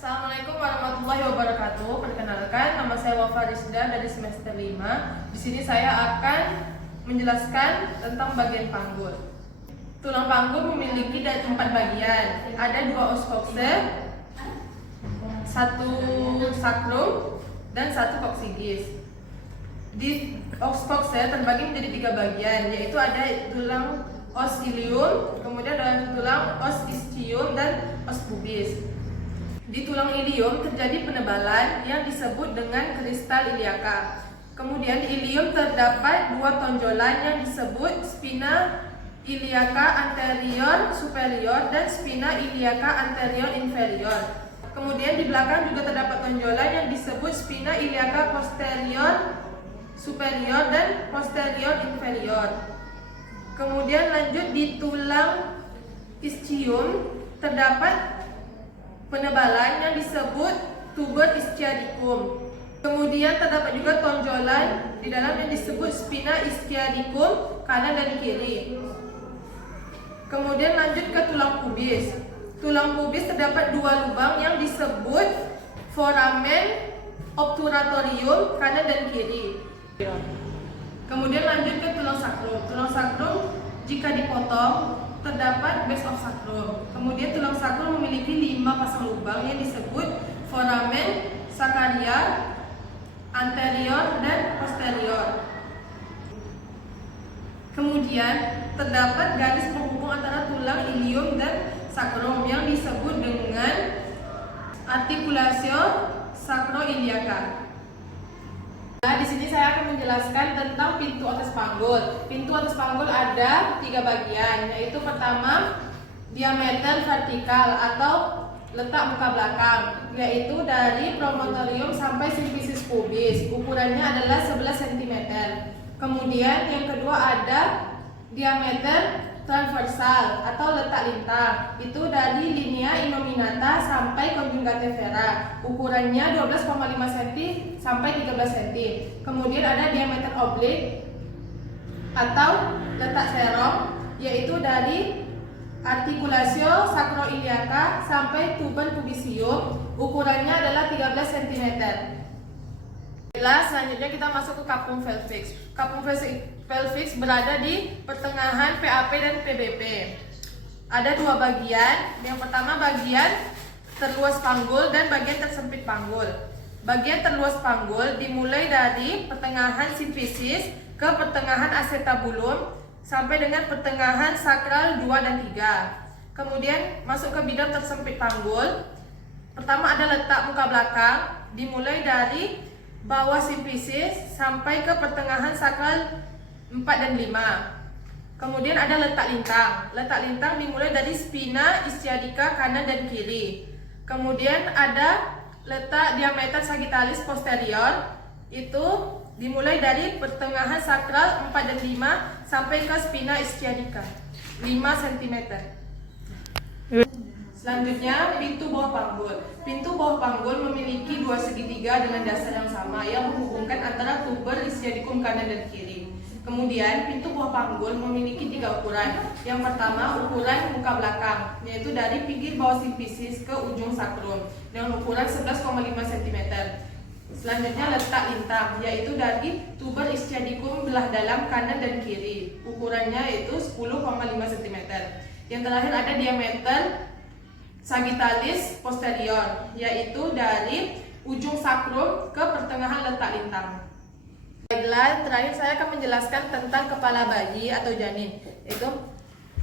Assalamualaikum warahmatullahi wabarakatuh. Perkenalkan, nama saya Wafa Rizda dari semester 5. Di sini saya akan menjelaskan tentang bagian panggul. Tulang panggul memiliki 4 bagian. Ada 2 os coxae, 1 sacrum, dan 1 coccygeus. Di os coxae terbagi menjadi 3 bagian, yaitu ada tulang os ilium, kemudian ada tulang os ischium, dan os pubis. Di tulang ilium terjadi penebalan yang disebut dengan kristal iliaka. Kemudian di ilium terdapat 2 tonjolan yang disebut spina iliaca anterior superior dan spina iliaca anterior inferior. Kemudian di belakang juga terdapat tonjolan yang disebut spina iliaca posterior superior dan posterior inferior. Kemudian lanjut di tulang ischium terdapat penebalan yang disebut tuber ischiadicum. Kemudian terdapat juga tonjolan di dalam yang disebut spina ischiadicum kanan dan kiri. Kemudian lanjut ke tulang pubis. Tulang pubis terdapat 2 lubang yang disebut foramen obturatorium kanan dan kiri. Kemudian lanjut ke tulang sacrum. Tulang sacrum jika dipotong terdapat base of sacrum. Kemudian tulang sacrum memiliki 5 pasang lubang yang disebut foramen saccaria anterior dan posterior. Kemudian terdapat garis penghubung antara tulang ilium dan sacrum yang disebut dengan articulatio sacroiliaca. Nah, di sini saya akan menjelaskan tentang pintu atas panggul. Pintu atas panggul ada 3 bagian, yaitu pertama diameter vertikal atau letak muka belakang, yaitu dari promontorium sampai simfisis pubis. Ukurannya adalah 11 cm. Kemudian yang kedua ada diameter transversal atau letak lintang, itu dari linea innominata sampai conjugate vera, ukurannya 12,5 cm sampai 13 cm. Kemudian ada diameter oblik atau letak serong, yaitu dari articulatio sacroiliaca sampai tuber pubisium, ukurannya adalah 13 cm. Selanjutnya kita masuk ke capum pelvis. Capum pelvis berada di pertengahan PAP dan PBP. Ada 2 bagian. Yang pertama bagian terluas panggul dan bagian tersempit panggul. Bagian terluas panggul dimulai dari pertengahan simfisis ke pertengahan acetabulum sampai dengan pertengahan sakral 2 dan 3. Kemudian masuk ke bidang tersempit panggul. Pertama ada letak muka belakang dimulai dari bawah simfisis sampai ke pertengahan sakral 4 dan 5. Kemudian ada letak lintang. Letak lintang dimulai dari spina ischiadica kanan dan kiri. Kemudian ada letak diameter sagittalis posterior, itu dimulai dari pertengahan sakral 4 dan 5 sampai ke spina ischiadica 5 cm. Selanjutnya pintu bawah panggul. Pintu bawah panggul memiliki 2 segitiga dengan dasar yang sama yang menghubungkan antara tuber ischiadicum kanan dan kiri. Kemudian pintu bawah panggul memiliki 3 ukuran. Yang pertama ukuran muka belakang, yaitu dari pinggir bawah simfisis ke ujung sakrum dengan ukuran 11,5 cm. Selanjutnya letak lintang, yaitu dari tuber ischiadicum belah dalam kanan dan kiri, ukurannya yaitu 10,5 cm. Yang terakhir ada diameter sagittalis posterior, yaitu dari ujung sakrum ke pertengahan letak lintang. Baiklah, terakhir saya akan menjelaskan tentang kepala bayi atau janin, yaitu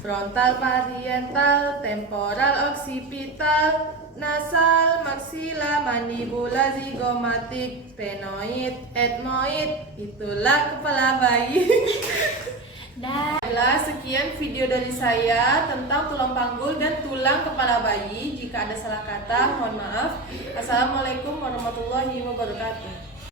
frontal, parietal, temporal, occipital, nasal, maxilla, mandibula, zigomatik, penoid, ethmoid. Itulah kepala bayi. Baiklah, sekian video dari saya tentang tulang panggul dan tulang kepala bayi. Jika ada salah kata, mohon maaf. Assalamualaikum warahmatullahi wabarakatuh.